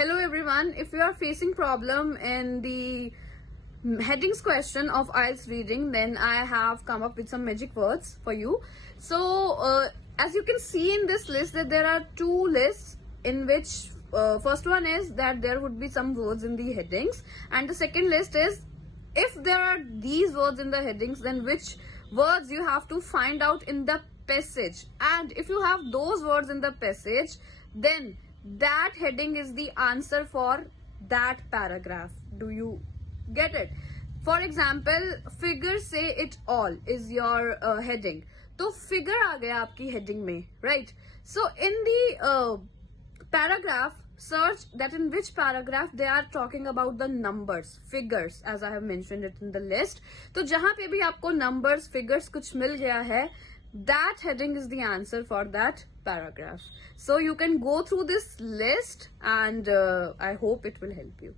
Hello everyone. If you are facing problem in the headings question of IELTS reading, then I have come up with some magic words for you. So as you can see in this list that there are two lists in which first one is that there would be some words in the headings, and the second list is if there are these words in the headings, then which words you have to find out in the passage, and if you have those words in the passage, then that heading is the answer for that paragraph. Do you get it? For example, figures say it all is your heading. तो figure आ गया आपकी heading में, right? So in the paragraph, search that in which paragraph they are talking about the numbers, figures, as I have mentioned it in the list. तो जहाँ पे भी आपको numbers, figures कुछ मिल गया है, that heading is the answer for that paragraph. So you can go through this list and I hope it will help you.